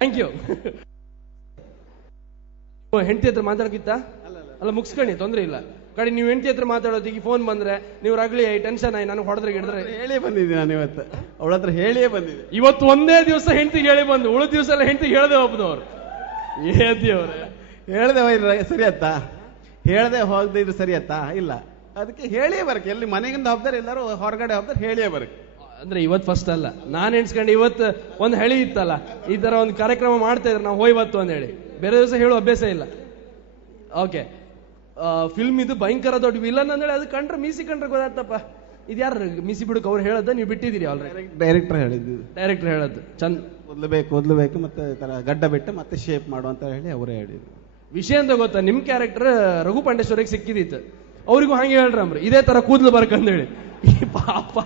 Thank you. ಹೆಂಡತಿ ಹತ್ರ ಮಾತಾಡಕ್ಕಿತ್ತ ಅಲ್ಲ ಮುಗಿಸ್ಕೊಳ್ಳಿ, ತೊಂದ್ರೆ ಇಲ್ಲ. ಕಡೆ ನೀವು ಹೆಂಡತಿ ಹತ್ರ ಮಾತಾಡೋದಕ್ಕೆ ಫೋನ್ ಬಂದ್ರೆ ನೀವು ರಗಳಿ ಟೆನ್ಷನ್ ಆಗಿ ನಾನು ಹೊಡೆದ್ರೆ ಗಿಡಿದ್ರೆ ಹೇಳಿ ಬಂದಿದ್ದೀನಿ ನಾನು ಇವತ್ತು ಅವಳ ಹತ್ರ ಹೇಳಿಯೇ ಬಂದಿದ್ದೆ. ಇವತ್ತು ಒಂದೇ ದಿವಸ ಹೆಂಡತಿಗೆ ಹೇಳಿ ಬಂದು, ಉಳಿದ ದಿವಸ ಎಲ್ಲ ಹೆಂಡತಿಗೆ ಹೇಳದೆ ಒಬ್ಬದವ್ರು. ಏದಿಯವ್ರೆ ಹೇಳ್ದೆ ಸರಿ ಅತ್ತಾ, ಹೇಳ್ದೆ ಹೋಗದಿದ್ರೆ ಸರಿ ಅತ್ತಾ? ಇಲ್ಲ, ಅದಕ್ಕೆ ಹೇಳಿಯೇ ಬರಕ್ಕೆ. ಎಲ್ಲಿ ಮನೆಗಿಂದ ಹೋಗ್ತಾರೆ, ಎಲ್ಲರೂ ಹೊರಗಡೆ ಹೋಗ್ತಾರೆ, ಹೇಳಿಯೇ ಬರಕ್ಕೆ. ಅಂದ್ರೆ ಇವತ್ತು ಫಸ್ಟ್ ಅಲ್ಲ, ನಾನು ಎಣಿಸ್ಕೊಂಡು ಇವತ್ತು ಒಂದು ಹಳಿ ಇತ್ತಲ್ಲ, ಈ ತರ ಒಂದು ಕಾರ್ಯಕ್ರಮ ಮಾಡ್ತಾ ಇದ್ರೆ ನಾವು ಹೋಯ್ವತ್ತು ಅಂತ ಹೇಳಿ, ಬೇರೆ ದಿವಸ ಹೇಳೋ ಅಭ್ಯಾಸ ಇಲ್ಲ. ಓಕೆ, ಫಿಲ್ಮ್ ಇದು ಭಯಂಕರ ದೊಡ್ಡ ವಿಲನ್ ಅಂದ್ರೆ ಅದು ಕಂಡ್ರೆ ಮೀಸಿ ಕಂಡ್ರೆ ಗೊತ್ತಾಗ್ತಪ್ಪ. ಇದು ಯಾರು ಮೀಸಿ ಬಿಡಕ್ ಅವ್ರು ಹೇಳದ, ನೀವು ಬಿಟ್ಟಿದ್ದೀರಿ ಆಲ್ರೆಡಿ? ಡೈರೆಕ್ಟರ್ ಹೇಳಿದ್ದು. ಡೈರೆಕ್ಟರ್ ಹೇಳದ್ದು ಚಂದ ಕೂದಲಬೇಕು ಮತ್ತೆ ತರ ಗಡ್ಡ ಬಿಟ್ಟು ಮತ್ತೆ ಶೇಪ್ ಮಾಡು ಅಂತ ಹೇಳಿ ಅವರೇ ಹೇಳಿದ್ರು. ವಿಷಯ ಅಂತ ಗೊತ್ತಾ, ನಿಮ್ ಕ್ಯಾರೆಕ್ಟರ್ ರಘು ಪಾಂಡೇಶ್ವರಿಗೆ ಸಿಕ್ಕಿದಿತ್ತು, ಅವ್ರಿಗೂ ಹಂಗೆ ಹೇಳ್ರಮ್ರಿ ಇದೇ ತರ ಕೂದಲು ಬರ್ಕಂದೇಳಿ. ಈ ಪಾಪ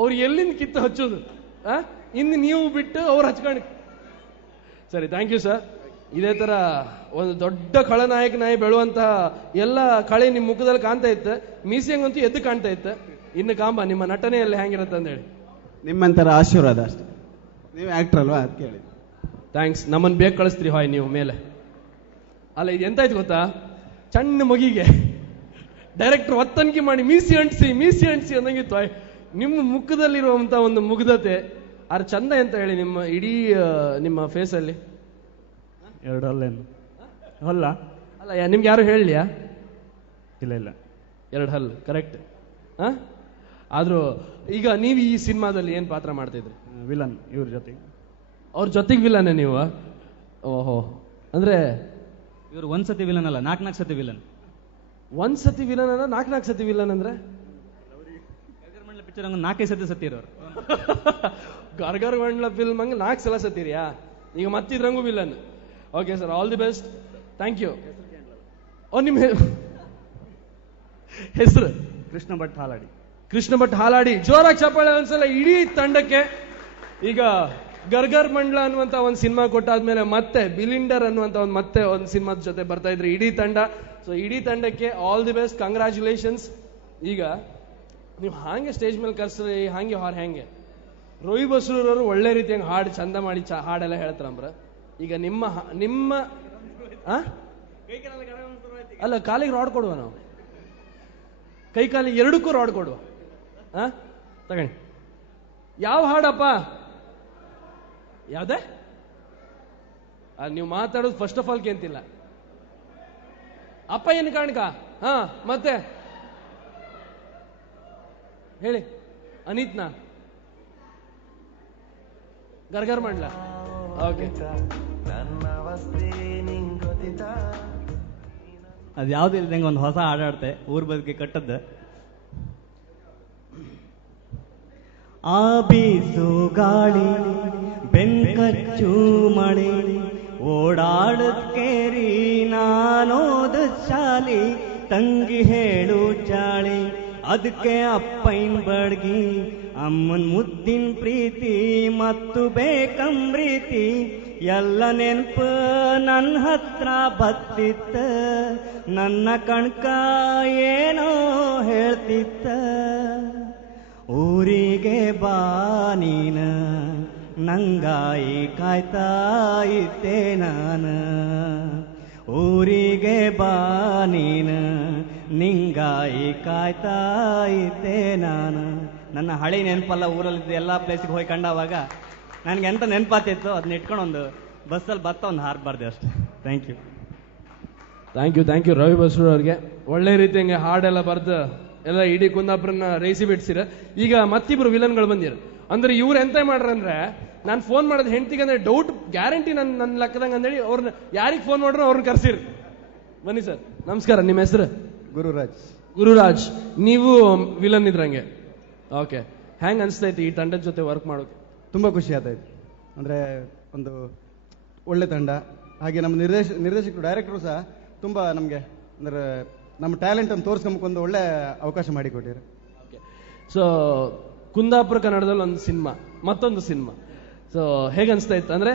ಅವ್ರು ಎಲ್ಲಿಂದ ಕಿತ್ತು ಹಚ್ಚೋದು, ಇನ್ನು ನೀವು ಬಿಟ್ಟು ಅವ್ರು ಹಚ್ಕೊಂಡು. ಸರಿ, ಥ್ಯಾಂಕ್ ಯು ಸರ್. ಇದೇ ತರ ಒಂದು ದೊಡ್ಡ ಖಳನಾಯಕನಾಗಿ ಬೆಳುವಂತಹ ಎಲ್ಲ ಕಳೆ ನಿಮ್ ಮುಖದಲ್ಲಿ ಕಾಣ್ತಾ ಇತ್ತು, ಮೀಸಿಯಂಗಂತೂ ಎದ್ದು ಕಾಣ್ತಾ ಇತ್ತು. ಇನ್ನು ಕಾಂಬ ನಿಮ್ಮ ನಟನೆಯಲ್ಲಿ ಹೆಂಗಿರುತ್ತೆ ಅಂತ ಹೇಳಿ ನಿಮ್ಮಂತರ ಆಶೀರ್ವಾದ ಅಷ್ಟೇ. ನೀವು ಆಕ್ಟರ್ ಅಲ್ವಾ, ಅದಕ್ಕೆ ಹೇಳಿ. ಥ್ಯಾಂಕ್ಸ್. ನಮ್ಮನ್ನು ಬೇಗ ಕಳಿಸ್ತೀರಿ ಹಾಯ್ ನೀವು ಮೇಲೆ. ಅಲ್ಲ, ಇದು ಎಂತಾಯ್ತು ಗೊತ್ತಾ, ಸಣ್ಣ ಮಗಿಗೆ ಡೈರೆಕ್ಟರ್ ಒತ್ತನಿಕೆ ಮಾಡಿ ಮೀಸಿ ಅಂಟಿಸಿ ಅನ್ನಂಗಿತ್ತು. ನಿಮ್ಮ ಮುಖದಲ್ಲಿರುವಂತ ಒಂದು ಮುಗ್ಧತೆ ಅದು ಚಂದ ಅಂತ ಹೇಳಿ ನಿಮ್ಮ ಇಡೀ ನಿಮ್ಮ ಫೇಸ್ ಅಲ್ಲಿ. ಎರಡು ಹಲ್ಲೇನು ಅಲ್ಲ ಅಲ್ಲ, ನಿಮ್ಗೆ ಯಾರು ಹೇಳಲಿಯಾ? ಇಲ್ಲ, ಎರಡು ಹಲ್ಲು ಕರೆಕ್ಟ್. ಆದ್ರೂ ಈಗ ನೀವು ಈ ಸಿನಿಮಾದಲ್ಲಿ ಏನ್ ಪಾತ್ರ ಮಾಡ್ತಾ ಇದ್ರಿ? ವಿಲನ್. ಇವ್ರ ಜೊತೆಗೆ, ಅವ್ರ ಜೊತೆಗೆ ವಿಲನ್ ನೀವು? ಓಹೋ, ಅಂದ್ರೆ ಇವ್ರು ಒಂದ್ಸತಿ ವಿಲನ್ ಅಲ್ಲ, ನಾಲ್ಕು ಸತಿ ವಿಲನ್. ಒಂದ್ಸತಿ ವಿಲನ್ ಅಂದ್ರೆ ನಾಲ್ಕು ಸತಿ ವಿಲನ್ ಅಂದ್ರೆ ಪಿಕ್ಚರ್ 4 ಸತಿ ಸತ್ತಿರೋರು. ಗರ್ಗರ್ ಮಂಡ್ಲ ಫಿಲ್ಮ್ ಹಂಗೆ 4 ಸಲ ಸತ್ತಿರಿಯಾ? ಈಗ ಮತ್ತಿದ್ರಂಗೂ villain. Okay sir, all the best, thank you. ನಿಮ್ಮ ಹೆಸರು? ಕೃಷ್ಣ ಭಟ್ ಹಾಲಾಡಿ. ಕೃಷ್ಣ ಭಟ್ ಹಾಲಾಡಿ. ಜೋರಾಗಿ ಚಪ್ಪಾಳೆ ಒಂದ್ಸಲ ಇಡೀ ತಂಡಕ್ಕೆ. ಈಗ ಗರ್ಗರ್ ಮಂಡ್ಲ ಅನ್ನುವಂತ ಒಂದು ಸಿನಿಮಾ ಕೊಟ್ಟಾದ್ಮೇಲೆ ಮತ್ತೆ ಬಿಲಿಂಡರ್ ಅನ್ನುವಂತ ಮತ್ತೆ ಒಂದು ಸಿನಿಮಾದ ಜೊತೆ ಬರ್ತಾ ಇದ್ರಿ ಇಡೀ ತಂಡ. ಸೊ ಇಡೀ ತಂಡಕ್ಕೆ ಆಲ್ ದಿ ಬೆಸ್ಟ್, ಕಂಗ್ರ್ಯಾಚುಲೇಷನ್ಸ್. ಈಗ ನೀವು ಹಾಗೆ ಸ್ಟೇಜ್ ಮೇಲೆ ಕರ್ಸ್ರಿ, ಹಾಗೆ ಹೆಂಗೆ ರೋಹಿ ಬಸ್ರೂರವರು ಒಳ್ಳೆ ರೀತಿಯಾಗಿ ಹಾಡು ಚಂದ ಮಾಡಿ ಹಾಡೆಲ್ಲ ಹೇಳ್ತಾರಂಬ್ರ. ಈಗ ನಿಮ್ಮ ಅಲ್ಲ, ಕಾಲಿಗೆ ರಾಡ್ ಕೊಡುವ, ನಾವು ಕೈ ಕಾಲಿಗೆ ಎರಡಕ್ಕೂ ರಾಡ್ ಕೊಡುವ. ತಗಣಿ. ಯಾವ ಹಾಡಪ್ಪ? ಯಾವ್ದೇ? ನೀವು ಮಾತಾಡೋದು ಫಸ್ಟ್ ಆಫ್ ಆಲ್ ಕೇಂತಿಲ್ಲ. ಅಪ್ಪ ಏನು ಕಾಣ್ಕ? ಮತ್ತೆ ಹೇಳಿ. ಅನಿತ್ನಾ? ಗರ್ಗರ್ ಮಾಡ್ಲಾ? ಓಕೆ. ಅದು ಯಾವ್ದು ಇಲ್ದಂಗೆ ಒಂದು ಹೊಸ ಹಾಡಾಡ್ತೆ, ಊರ್ ಬದುಕಿ ಕಟ್ಟದ್ದು. ಆ ಬೀಸು ಗಾಳಿ ಬೆಂಕಚ್ಚು ಮಳೆ ಓಡಾಡಕ್ಕೇರಿ ನಾನೋದ ಶಾಲಿ ತಂಗಿ ಹೇಳು ಚಾಳಿ ಅದಕ್ಕೆ ಅಪ್ಪೈನ್ ಬಡ್ಗಿ ಅಮ್ಮನ್ ಮುದ್ದಿನ ಪ್ರೀತಿ ಮತ್ತು ಬೇಕಂಬ್ರೀತಿ ಎಲ್ಲ ನೆನ್ಪು ನನ್ನ ಹತ್ರ ಬತ್ತಿತ್ತ ನನ್ನ ಕಣ್ಕ ಏನೋ ಹೇಳ್ತಿತ್ತ ಊರಿಗೆ ಬಾ ನೀನ ನಂಗಾಯಿ ಕಾಯ್ತಾ ಇದ್ದೆ ನಾನು ಊರಿಗೆ ಬಾ ನೀನ ನಿಂಗಾಯಿ ಕಾಯ್ತಾ ಇದ್ದೆ ನಾನು. ನನ್ನ ಹಳಿ ನೆನಪಲ್ಲ, ಊರಲ್ಲಿದ್ದ ಎಲ್ಲ ಪ್ಲೇಸಿಗೆ ಹೋಗಿ ಕಂಡವಾಗ ನನಗೆ ಎಂತ ನೆನಪಾತಿತ್ತು ಅದನ್ನ ಇಟ್ಕೊಂಡು ಒಂದು ಬಸ್ಸಲ್ಲಿ ಬತ್ತ ಒಂದು ಹಾರಬಾರ್ದು ಅಷ್ಟೇ. Thank you. Thank you Ravi Basrur ಅವ್ರಿಗೆ. ಒಳ್ಳೆ ರೀತಿ ಹಂಗೆ ಹಾಡೆಲ್ಲ ಬರ್ದು ಎಲ್ಲ ಇಡೀ ಕುಂದಾಪುರನ ರೇಸಿ ಬಿಡ್ಸಿರ. ಈಗ ಮತ್ತಿಬ್ರು ವಿಲನ್ಗಳು ಬಂದಿರ. ಅಂದ್ರೆ ಇವ್ರು ಎಂತ ಮಾಡ್ರಂದ್ರೆ, ನಾನು ಫೋನ್ ಮಾಡೋದು ಹೆಂಡತಿಗೆ ಅಂದ್ರೆ ಡೌಟ್ ಗ್ಯಾರಂಟಿ ನನ್ನ ಲೆಕ್ಕದಂಗೆ ಅಂದೇಳಿ ಅವ್ರನ್ನ ಯಾರಿಗೆ ಫೋನ್ ಮಾಡ್ರು ಅವ್ರನ್ನ ಕರ್ಸಿರ್. ಬನ್ನಿ ಸರ್, ನಮಸ್ಕಾರ. ನಿಮ್ಮ ಹೆಸರು? ಗುರುರಾಜ್. ನೀವು ವಿಲನ್ ಇದ್ರಂಗೆ. ಓಕೆ, ಹೆಂಗ್ ಅನ್ಸ್ತೈತಿ ಈ ತಂಡದ ಜೊತೆ ವರ್ಕ್ ಮಾಡೋಕೆ? ತುಂಬಾ ಖುಷಿ ಆಗ್ತೈತಿ. ಅಂದ್ರೆ ಒಂದು ಒಳ್ಳೆ ತಂಡ, ಹಾಗೆ ನಮ್ಮ ನಿರ್ದೇಶಕರು ಡೈರೆಕ್ಟರು ಸಹ ತುಂಬಾ ನಮಗೆ ಅಂದ್ರೆ ನಮ್ಮ ಟ್ಯಾಲೆಂಟ್ ಅನ್ನು ತೋರಿಸ್ಕೊಂಬಕ್ಕೆ ಒಂದು ಒಳ್ಳೆ ಅವಕಾಶ ಮಾಡಿಕೊಟ್ಟಿದ್ದಾರೆ. ಓಕೆ, ಸೊ ಕುಂದಾಪುರ ಕನ್ನಡದಲ್ಲಿ ಒಂದು ಸಿನಿಮಾ, ಮತ್ತೊಂದು ಸಿನಿಮಾ. ಸೊ ಹೇಗೆ ಅನ್ಸ್ತಾ ಇತ್ತು ಅಂದ್ರೆ,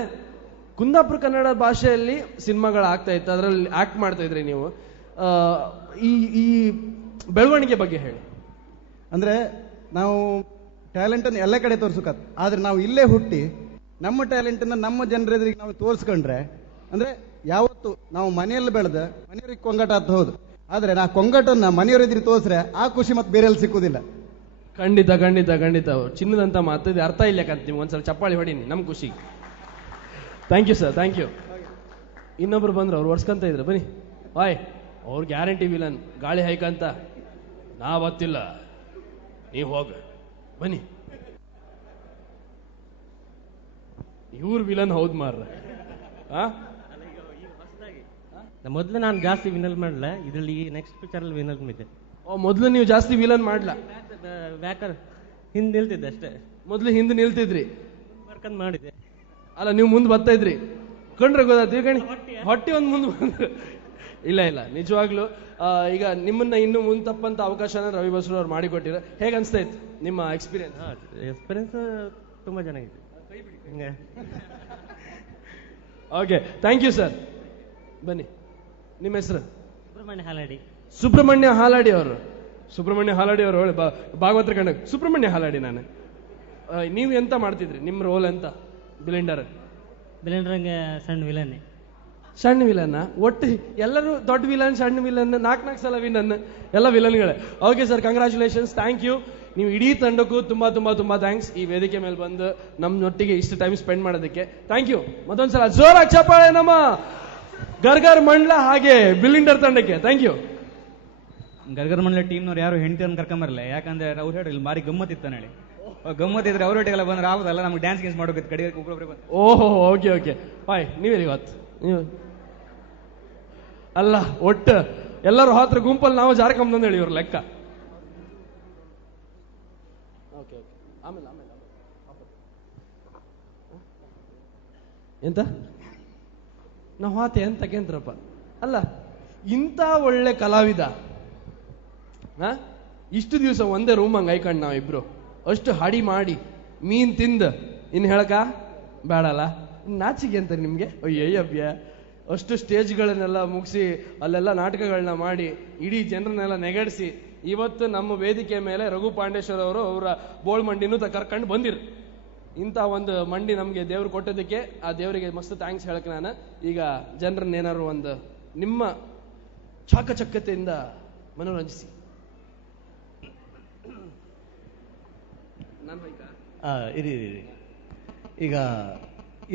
ಕುಂದಾಪುರ ಕನ್ನಡ ಭಾಷೆಯಲ್ಲಿ ಸಿನಿಮಾಗಳು ಆಗ್ತಾ ಇತ್ತು, ಅದರಲ್ಲಿ ಆಕ್ಟ್ ಮಾಡ್ತಾ ಇದ್ರಿ ನೀವು. ಈ ಬೆಳವಣಿಗೆ ಬಗ್ಗೆ ಹೇಳಿ. ಅಂದ್ರೆ ನಾವು ಟ್ಯಾಲೆಂಟ್ ಅನ್ನು ಎಲ್ಲ ಕಡೆ ತೋರಿಸಕ, ಆದ್ರೆ ನಾವು ಇಲ್ಲೇ ಹುಟ್ಟಿ ನಮ್ಮ ಟ್ಯಾಲೆಂಟನ್ನು ನಮ್ಮ ಜನರೆದುರಿಗೆ ನಾವು ತೋರಿಸ್ಕೊಂಡ್ರೆ, ಅಂದ್ರೆ ಯಾವತ್ತು ನಾವು ಮನೆಯಲ್ಲಿ ಬೆಳೆದ ಮನೆಯವರಿಗೆ ಕೊಂಗಾಟ ಅಂತ ಹೌದು, ಆದ್ರೆ ನಾ ಕೊಂಗಾಟನ್ನ ಮನೆಯವರ ಎದುರಿಗೆ ತೋರಿಸ್ರೆ ಆ ಖುಷಿ ಮತ್ತೆ ಬೇರೆ ಎಲ್ಲಿ ಸಿಕ್ಕುದಿಲ್ಲ. ಖಂಡಿತ ಖಂಡಿತ ಖಂಡಿತ. ಚಿನ್ನದಂತ ಮಾತಿದೆ ಅರ್ಥ ಇಲ್ಲಕಂತ ನೀವು ಒಂದ್ಸಲ ಚಪ್ಪಾಳಿ ಹೊಡೀನಿ ನಮ್ ಖುಷಿ. Thank you sir, thank you. ಇನ್ನೊಬ್ರು ಬಂದ್ರು, ಅವ್ರು ಒರ್ಸ್ಕೊಂತ ಇದ್ರು, ಬನ್ನಿ ಬಾಯ್. ಅವ್ರು ಗ್ಯಾರಂಟಿ ವಿಲನ್, ಗಾಳಿ ಹೈಕಂತ ನಾ ಗೊತ್ತಿಲ್ಲ, ನೀವು ಹೋಗ ಬನ್ನಿ. ಇವ್ರು ವಿಲನ್ ಹೌದ್ ಮಾರ್ರ. ಮೊದಲು ನಾನು ಜಾಸ್ತಿ ವಿನಲ್ ಮಾಡಲ್ಲ, ಇದರಲ್ಲಿ ನೆಕ್ಸ್ಟ್ ಪಿಕ್ಚರ್ ಅಲ್ಲಿ ವಿನಲ್ ಇದೆ. ಮೊದ್ಲು ನೀವು ಜಾಸ್ತಿ ವಿಲನ್ ಮಾಡ್ಲಾ? ಬ್ಯಾಕರ್ ಹಿಂದೆ ನಿಲ್ತಿದ್ದೆ ಅಷ್ಟೇ. ಮೊದ್ಲು ಹಿಂದೆ ನಿಲ್ತಿದ್ರಿ, ಬರ್ಕಂದ್ ಮಾಡಿದೆ. ಅಲ್ಲ ನೀವು ಮುಂದೆ ಬರ್ತಾ ಇದ್ರಿ, ಕಂಡ್ರೆ ಗೊತ್ತಾಯ್ತು ಕಣಿ, ಹೊಟ್ಟಿ ಒಂದು ಮುಂದೆ ಬಂದ್ರು. ಇಲ್ಲ ಇಲ್ಲ, ನಿಜವಾಗ್ಲು ಈಗ ನಿಮ್ಮನ್ನ ಇನ್ನು ಮುಂದೆ ತಪ್ಪಂತ ಅವಕಾಶನ ರವಿ ಬಸ್ರು ಅವ್ರು ಮಾಡಿಕೊಟ್ಟಿರ. ಹೇಗೆ ಅನ್ಸ್ತಾ ಇತ್ತು ನಿಮ್ಮ ಎಕ್ಸ್ಪೀರಿಯನ್ಸ್? ಎಕ್ಸ್ಪೀರಿಯನ್ಸ್ ತುಂಬಾ ಚೆನ್ನಾಗಿದೆ. Okay, thank you sir. ಬನ್ನಿ, ನಿಮ್ಮ ಹೆಸರು? ಸುಬ್ರಹ್ಮಣ್ಯ ಹಾಲಾಡಿ. ಸುಬ್ರಹ್ಮಣ್ಯ ಹಾಲಾಡಿ ಅವರು. ಸುಬ್ರಹ್ಮಣ್ಯ ಹಾಲಾಡಿ ಅವರು ಹೇಳಿ ಭಾಗವತರ ಕಂಡ ಸುಬ್ರಹ್ಮಣ್ಯ ಹಾಲಾಡಿ. ನಾನು ನೀವು ಎಂತ ಮಾಡ್ತಿದ್ರಿ, ನಿಮ್ಮ ರೋಲ್ ಎಂತ? ಬಿಲಿಂಡರ್ ಬಿಲಿಂಡ್ರಂಗೆ ಸಣ್ಣ ವಿಲನ್. ಸಣ್ಣ ವಿಲನ್ ಒಟ್ಟು ಎಲ್ಲರೂ ದೊಡ್ಡ ವಿಲನ್, ಸಣ್ಣ ವಿಲನ್, ನಾಲ್ಕು ಸಲ ವಿಲನ್, ಎಲ್ಲ ವಿಲನ್ಗಳೇ. Okay sir, congratulations, thank you. ನೀವು ಇಡೀ ತಂಡಕ್ಕೂ ತುಂಬಾ ತುಂಬಾ ತುಂಬಾ ಥ್ಯಾಂಕ್ಸ್ ಈ ವೇದಿಕೆ ಮೇಲೆ ಬಂದು ನಮ್ಮೊಟ್ಟಿಗೆ ಇಷ್ಟು ಟೈಮ್ ಸ್ಪೆಂಡ್ ಮಾಡೋದಕ್ಕೆ. Thank you. ಮತ್ತೊಂದ್ಸಲ ಜೋರಾಗಿ ಚಪ್ಪಾಳೆ ನಮ್ಮ ಗರ್ಗರ್ ಮಂಡ್ಲ ಹಾಗೆ ಬಿಲಿಂಡರ್ ತಂಡಕ್ಕೆ. Thank you. ಗರ್ಗರ್ ಮಂಡಲ ಟೀಮ್ನವ್ರು ಯಾರು ಹೆಂಡತಿಯನ್ನು ಕರ್ಕೊಂಬರಲ್ಲ, ಯಾಕಂದ್ರೆ ಅವ್ರು ಹೇಳಿ ಇಲ್ಲಿ ಭಾರಿ ಗಮ್ಮತ್ತಿತ್ತು ಹೇಳಿ. ಗಮ್ಮತ್ತಿದ್ರೆ ಅವ್ರೊಟ್ಟಿಗೆಲ್ಲ ಬಂದ್ರೆ ಆಗೋದಲ್ಲ, ನಮ್ಗೆ ಡ್ಯಾನ್ಸ್ ಗೀನ್ಸ್ ಮಾಡೋಕೆ ಕಡೆ ಒಬ್ಬೊಬ್ಬರಿಗೆ. ಓಹೋ, ಓಕೆ ಓಕೆ ಬಾಯ್. ನೀವೇರಿ ಇವತ್ತು ನೀವು ಅಲ್ಲ ಒಟ್ಟು ಎಲ್ಲರೂ ಹತ್ರ ಗುಂಪಲ್ಲಿ ನಾವು ಜಾರ್ಕೊಂಬಂದು ಹೇಳಿ ಇವ್ರ ಲೆಕ್ಕ. ಓಕೆ ಓಕೆ, ಆಮೇಲೆ ಆಮೇಲೆ ಎಂತ ನಾವು ಹಾತೆ ಎಂತ ಕೇಂದ್ರಪ್ಪ. ಅಲ್ಲ ಇಂಥ ಒಳ್ಳೆ ಕಲಾವಿದ ಇಷ್ಟು ದಿವಸ ಒಂದೇ ರೂಮ್ ಹಂಗೆ ಐಕಂಡ್ ನಾವಿಬ್ರು ಅಷ್ಟು ಹಾಡಿ ಮಾಡಿ ಮೀನ್ ತಿಂದ ಇನ್ ಹೇಳಕ ಬೇಡಲ್ಲ, ನಾಚಿಗೆ ಅಂತಾರೆ ನಿಮ್ಗೆ. ಅಯ್ಯಯ್ಯಬ್ಯ, ಅಷ್ಟು ಸ್ಟೇಜ್ಗಳನ್ನೆಲ್ಲ ಮುಗಿಸಿ ಅಲ್ಲೆಲ್ಲ ನಾಟಕಗಳನ್ನ ಮಾಡಿ ಇಡೀ ಜನರನ್ನೆಲ್ಲ ನೆಗಡಿಸಿ ಇವತ್ತು ನಮ್ಮ ವೇದಿಕೆ ಮೇಲೆ ರಘು ಪಾಂಡೇಶ್ವರ್ ಅವರು ಅವರ ಬೋಳ್ ಮಂಡಿನೂ ಕರ್ಕೊಂಡು ಬಂದಿರು. ಇಂಥ ಒಂದು ಮಂಡಿ ನಮಗೆ ದೇವ್ರು ಕೊಟ್ಟೋದಕ್ಕೆ ಆ ದೇವರಿಗೆ ಮಸ್ತ್ ಥ್ಯಾಂಕ್ಸ್ ಹೇಳಕ್ ನಾನು. ಈಗ ಜನರನ್ನೇನಾದ್ರು ಒಂದು ನಿಮ್ಮ ಚಾಕಚಕ್ಯತೆಯಿಂದ ಮನೋರಂಜಿಸಿ. ಇರಿ ಈಗ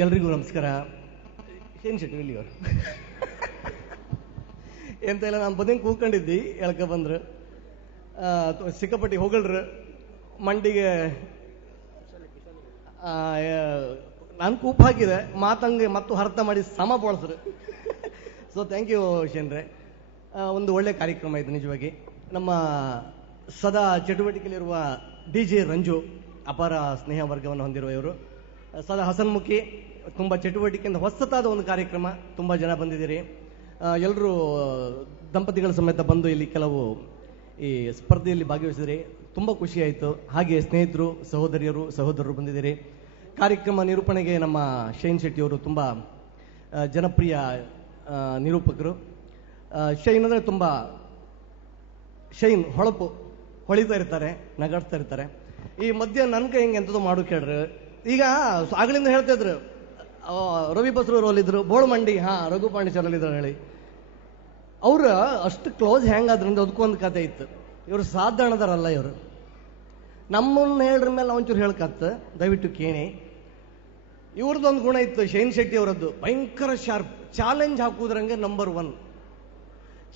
ಎಲ್ರಿಗೂ ನಮಸ್ಕಾರ. ಏನ್ ಶೆಟ್ಟಿ ಇಲ್ಲಿ ಅವರು ಎಂತ ಇಲ್ಲ, ನಾನು ಬಂದಂಗೆ ಕೂತ್ಕೊಂಡಿದ್ದಿ, ಎಳ್ಕ ಬಂದ್ರು ಸಿಕ್ಕಾಪಟ್ಟಿ ಹೊಗಳ್ರು ಮಂಡಿಗೆ. ನಾನು ಕೂಪ್ ಹಾಕಿದೆ, ಮಾತಂಗೆ ಮತ್ತು ಅರ್ಥ ಮಾಡಿ ಸಮ ಬಳಸ್ರು. ಸೊ ಥ್ಯಾಂಕ್ ಯು ಶೇನ್ರೆ. ಒಂದು ಒಳ್ಳೆ ಕಾರ್ಯಕ್ರಮ ಇದು ನಿಜವಾಗಿ. ನಮ್ಮ ಸದಾ ಚಟುವಟಿಕೆಯಲ್ಲಿರುವ DJ ರಂಜು ಅಪಾರ ಸ್ನೇಹ ವರ್ಗವನ್ನು ಹೊಂದಿರುವ ಇವರು, ಸದಾ ಹಸನ್ಮುಖಿ, ತುಂಬ ಚಟುವಟಿಕೆಯಿಂದ ಹೊಸತಾದ ಒಂದು ಕಾರ್ಯಕ್ರಮ. ತುಂಬ ಜನ ಬಂದಿದ್ದೀರಿ, ಎಲ್ಲರೂ ದಂಪತಿಗಳ ಸಮೇತ ಬಂದು ಇಲ್ಲಿ ಕೆಲವು ಈ ಸ್ಪರ್ಧೆಯಲ್ಲಿ ಭಾಗವಹಿಸಿದ್ರಿ, ತುಂಬ ಖುಷಿ ಆಯಿತು. ಹಾಗೆ ಸ್ನೇಹಿತರು, ಸಹೋದರರು ಬಂದಿದ್ದೀರಿ. ಕಾರ್ಯಕ್ರಮ ನಿರೂಪಣೆಗೆ ನಮ್ಮ ಶೈನ್ ಶೆಟ್ಟಿಯವರು ತುಂಬ ಜನಪ್ರಿಯ ನಿರೂಪಕರು. ಶೈನ್ ಅಂದರೆ ತುಂಬ ಶೈನ್, ಹೊಳಪು, ಹೊಳಿತಾ ಇರ್ತಾರೆ, ನಗಾಡ್ತಾ ಇರ್ತಾರೆ. ಈ ಮಧ್ಯ ನನ್ನ ಕೈ ಹಿಂಗೆ ಎಂಥದ್ದು ಮಾಡು ಕೇಳ್ರಿ. ಈಗ ಆಗ್ಲಿಂದ ಹೇಳ್ತಾ ಇದ್ರು ರವಿ ಬಸ್ರು ರೋಲ್ ಇದ್ರು, ಬೋಳ್ ಮಂಡಿ ರಘು ಪಾಂಡೇಶ್ವರ್ ಇದ್ರು ಹೇಳಿ. ಅವ್ರ ಅಷ್ಟು ಕ್ಲೋಸ್ ಹೆಂಗಾದ್ರಿಂದ ಅದಕ್ಕೊಂದು ಕತೆ ಇತ್ತು. ಇವರು ಸಾಧಾರಣದರಲ್ಲ, ಇವರು ನಮ್ಮನ್ನ ಹೇಳ್ರ ಮೇಲೆ ಒಂಚೂರು ಹೇಳ್ಕತ್ತ, ದಯವಿಟ್ಟು ಕೇಳಿ. ಇವ್ರದ್ದೊಂದು ಗುಣ ಇತ್ತು ಶೈನ್ ಶೆಟ್ಟಿ ಅವರದ್ದು, ಭಯಂಕರ ಶಾರ್ಪ್. ಚಾಲೆಂಜ್ ಹಾಕುದ್ರಂಗೆ ನಂಬರ್ 1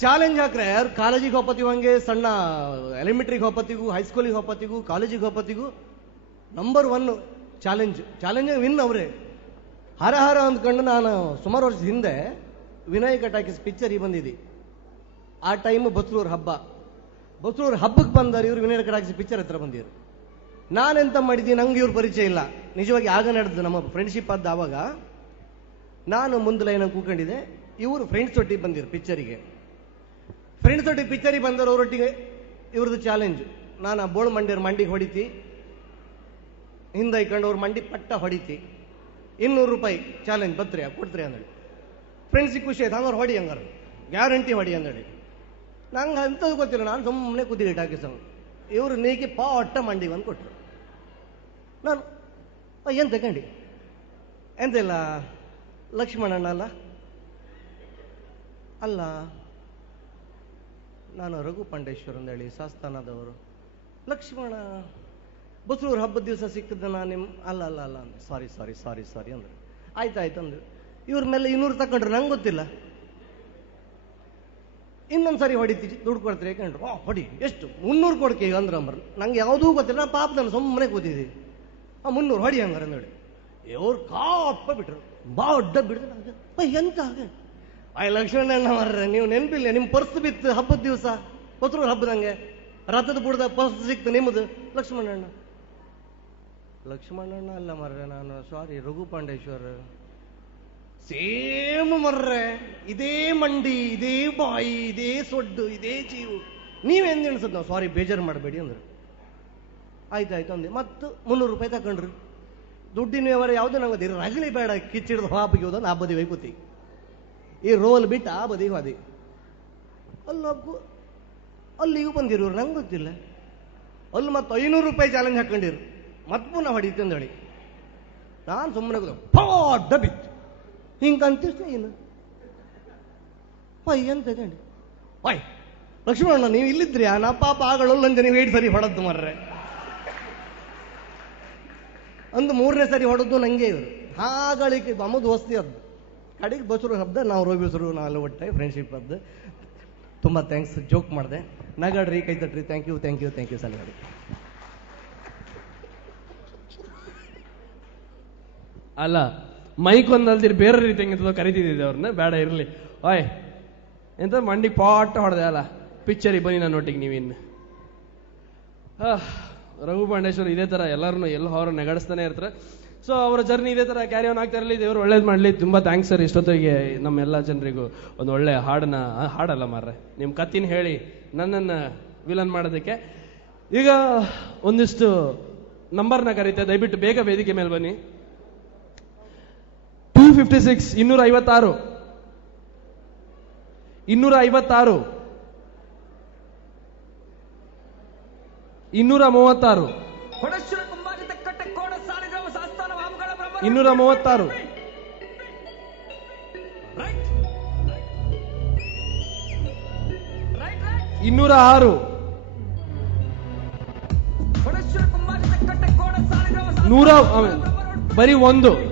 ಚಾಲೆಂಜ್ ಹಾಕ್ರೆ ಅವ್ರು ಕಾಲೇಜಿಗೆ ಹೋಗತ್ತಿಗೂ ಹಂಗೆ, ಸಣ್ಣ ಎಲಿಮೆಂಟ್ರಿಗೆ ಹೋಗತ್ತಿಗೂ, ಹೈಸ್ಕೂಲಿಗೆ ಹೋಗತ್ತಿಗೂ, ಕಾಲೇಜಿಗೆ ಹೋಗತ್ತಿಗೂ ನಂಬರ್ 1 ಚಾಲೆಂಜ್ ವಿನ್ ಅವರೇ. ಹರ ಅಂದ್ಕೊಂಡು ನಾನು ಸುಮಾರು ವರ್ಷದ ಹಿಂದೆ ವಿನಾಯಕ ಟಾಕೀಸ್ ಪಿಕ್ಚರ್ ಬಂದಿದ್ದಿ. ಆ ಟೈಮ್ ಬಸ್ರೂರ್ ಹಬ್ಬಕ್ಕೆ ಬಂದಾರೆ ಇವ್ರು. ವಿನಾಯಕ ಟಾಕೀಸ್ ಪಿಕ್ಚರ್ ಹತ್ರ ಬಂದಿರು. ನಾನೆಂತ ಮಾಡಿದ್ದೀನಿ, ನಂಗೆ ಇವ್ರ ಪರಿಚಯ ಇಲ್ಲ ನಿಜವಾಗಿ. ಆಗ ನಡೆದು ನಮ್ಮ ಫ್ರೆಂಡ್ಶಿಪ್ ಆದ ಆವಾಗ ನಾನು ಮುಂದೆ ಲೈನಾಗಿ ಕೂಕೊಂಡಿದ್ದೆ, ಇವರು ಫ್ರೆಂಡ್ಸ್ ಒಟ್ಟಿಗೆ ಬಂದಿರು ಪಿಕ್ಚರಿಗೆ. ಫ್ರೆಂಡ್ಸ್ ಒಟ್ಟಿಗೆ ಪಿಕ್ಚರಿಗೆ ಬಂದವರು, ಅವರೊಟ್ಟಿಗೆ ಇವ್ರದ್ದು ಚಾಲೆಂಜ್. ನಾನು ಬೋಳ್ ಮಂಡಿಯವ್ರ ಮಂಡಿಗೆ ಹೊಡಿತಿ, ಹಿಂದೆ ಇಕೊಂಡು ಅವ್ರ ಮಂಡಿ ಪಟ್ಟ ಹೊಡಿತಿ, 200 ರೂಪಾಯಿ ಚಾಲೆಂಜ್ ಬತ್ರಿ ಕೊಡ್ತೀರಿ ಅಂದೇಳಿ. ಫ್ರೆಂಡ್ಸಿಗೆ ಖುಷಿ ಆಯ್ತು, ಹಂಗಾರು ಹೊಡಿ, ಹಂಗಾರು ಗ್ಯಾರಂಟಿ ಹೊಡಿ ಅಂದೇಳಿ. ನಂಗೆ ಅಂಥದ್ದು ಗೊತ್ತಿಲ್ಲ, ನಾನು ಸುಮ್ಮನೆ ಕೂತಿದ್ದೆ ಟಾಕೀಸ್. ಇವರು ನೀಕಿ ಪಾಟ ಮಂಡಿಗೆ ಒಂದು ಕೊಟ್ಟರು. ನಾನು ಏನು ತಗೊಂಡು ಎಂತ ಇಲ್ಲ ಲಕ್ಷ್ಮಣಣ್ಣ ಅಲ್ಲ ಅಲ್ಲ, ನಾನು ರಘು ಪಾಂಡೇಶ್ವರ್ ಅಂದೇಳಿ ಸಾಸ್ತಾನದವರು. ಲಕ್ಷ್ಮಣ ಬಸರೂರು ಹಬ್ಬದ ದಿವಸ ಸಿಕ್ಕಿದ್ದ ನಾನು ನಿಮ್ಮ ಅಲ್ಲ ಅಲ್ಲ ಅಲ್ಲ ಅಂದೆ. ಸಾರಿ ಸಾರಿ ಸಾರಿ ಸಾರಿ ಅಂದ್ರೆ ಆಯ್ತಾಯ್ತು ಅಂದ್ರು. ಇವ್ರ ಮೇಲೆ 200 ತಗೊಂಡ್ರು, ನಂಗೆ ಗೊತ್ತಿಲ್ಲ. ಇನ್ನೊಂದ್ಸರಿ ಹೊಡಿತೀವಿ, ದುಡ್ಡು ಕೊಡ್ತೀರಿ ಯಾಕಂಡ್ರು. ಹೊಡಿ ಎಷ್ಟು 300 ಕೊಡ್ಕೆ ಈಗ ಅಂದ್ರಂಬರ್. ನಂಗೆ ಯಾವುದೂ ಗೊತ್ತಿಲ್ಲ, ಪಾಪ ನಾನು ಸುಮ್ಮನೆ ಕೂತಿದ್ದೆ. 300 ಹೊಡಿ ಹಂಗಾರೆ ನೋಡಿ. ಇವ್ರು ಕಾಪ ಬಿಟ್ರು, ಬಾಡ್ಡ ಬಿಡಿದ್ರು. ಎಂತ ಲಕ್ಷ್ಮಣಣ್ಣ ಮಾರ್ರೆ, ನೀವು ನೆನಪಿಲ್ಲ, ನಿಮ್ಮ ಪರ್ಸ್ ಬಿತ್ತು ಹಬ್ಬದ ದಿವಸ, ಬಸರೂರು ಹಬ್ಬದಂಗೆ ರಥದ ಬುಡದ ಪರ್ಸ್ ಸಿಕ್ತು ನಿಮ್ಮದು. ಲಕ್ಷ್ಮಣಣ್ಣ ಅಲ್ಲ ಮರ್ರೆ, ನಾನು ಸಾರಿ ರಘು ಪಾಂಡೇಶ್ವರ್. ಸೇಮ್ ಮರ್ರೆ, ಇದೇ ಮಂಡಿ, ಇದೇ ಬಾಯಿ, ಇದೇ ಸೊಡ್ಡು, ಇದೇ ಜೀವು. ನೀವೇನು ಎಣಿಸದ್? ನಾವು ಸಾರಿ ಬೇಜಾರು ಮಾಡಬೇಡಿ ಅಂದ್ರು. ಆಯ್ತಾಯ್ತು ಅಂದೆ. ಮತ್ತು 300 ರೂಪಾಯಿ ತಗೊಂಡ್ರು. ದುಡ್ಡಿನ ವ್ಯವಹಾರ ಯಾವುದು ನಂಗೆ ರಗಳಿ ಬೇಡ, ಕಿಚ್ಚಿಡ್ದು ಹಾಪಿಗೆ ಹೋದ ಆ ಬದಿ ಕೂತಿ, ಈ ರೋಲ್ ಬಿಟ್ಟು ಆ ಬದಿಗೆ ಹೋದಿ. ಅಲ್ಲಿಗೂ ಬಂದಿರೋರು ನಂಗೆ ಗೊತ್ತಿಲ್ಲ. ಅಲ್ಲಿ ಮತ್ತೆ 500 ರೂಪಾಯಿ ಚಾಲೆಂಜ್ ಹಾಕೊಂಡಿರು, ಮತ್ತೆ ಪುನಃ ಹೊಡಿತು ಅಂದೇಳಿ. ನಾನು ಸುಮ್ಮನೆ ಪಾಡ್ಡ ಬಿತ್ತು ಹಿಂಗಂತಿಷ್ಟ ಏನು ಎಂತ ಲಕ್ಷ್ಮಣ ನೀವು ಇಲ್ಲಿದ್ರಿ, ನಾ ಪಾಪ ಆಗಳೊಲ್ಲಂಜ ನೀವು 8 ಸರಿ ಹೊಡದ್ದು ಮರ್ರೆ ಅಂದು 3ನೇ ಸರಿ ಹೊಡೆದು ನಂಗೆ ಇವರು ಹಾಗಳಿಗೆ ಅಮ್ಮದು ವಸ್ತಿ ಅದ್ದು. ಕಡೆಗೆ ಬಸರು ಹಬ್ಬ ನಾವು ರೋಬಿಸರು ನಾವೆಲ್ಲ ಒಟ್ಟಾಗಿ ಫ್ರೆಂಡ್ಶಿಪ್ ಹಬ್ಬ. ತುಂಬ ಥ್ಯಾಂಕ್ಸ್, ಜೋಕ್ ಮಾಡಿದೆ. ನಗಾಡ್ರಿ, ಕೈ ತಟ್ರಿ. Thank you thank you thank you ಸಲಹೆ. ಅಲ್ಲ ಮೈಕ್ ಒಂದಲ್ದಿರಿ ಬೇರೆ ರೀತಿ ಹೆಂಗಿರ್ತದೋ ಕರಿತಿದ್ದೆ ಅವ್ರನ್ನ, ಬೇಡ ಇರಲಿ. ಓಯ್ ಎಂತ ಮಂಡಿಗೆ ಪಾಟ ಹೊಡೆದೆ ಅಲ್ಲ, ಪಿಕ್ಚರಿಗೆ ಬನ್ನಿ ನಾನು ಒಟ್ಟಿಗೆ ನೀವಿನ್ನು. ರಘು ಪಾಂಡೇಶ್ವರ್ ಇದೇ ಥರ ಎಲ್ಲರನ್ನು ಅವ್ರನ್ನ ನೆಗಡಿಸ್ತಾನೆ ಇರ್ತಾರೆ. ಸೊ ಅವರ ಜರ್ನಿ ಇದೇ ಥರ ಕ್ಯಾರಿ ಆನ್ ಆಗ್ತಾ ಇರಲಿ, ದೇವರು ಒಳ್ಳೇದು ಮಾಡಲಿ. ತುಂಬ ಥ್ಯಾಂಕ್ಸ್ ಸರ್, ಇಷ್ಟೊತ್ತಿಗೆ ನಮ್ಮೆಲ್ಲ ಜನರಿಗೂ ಒಂದು ಒಳ್ಳೆ ಹಾಡಲ್ಲ ಮಾರ್ರೆ, ನಿಮ್ಮ ಕತ್ತಿನ ಹೇಳಿ ನನ್ನನ್ನು ವಿಲನ್ ಮಾಡೋದಕ್ಕೆ. ಈಗ ಒಂದಿಷ್ಟು ನಂಬರ್ನ ಕರೀತೆ, ದಯವಿಟ್ಟು ಬೇಗ ವೇದಿಕೆ ಮೇಲೆ ಬನ್ನಿ. 256 256 256 236 236 206 100 ಬರೀ 1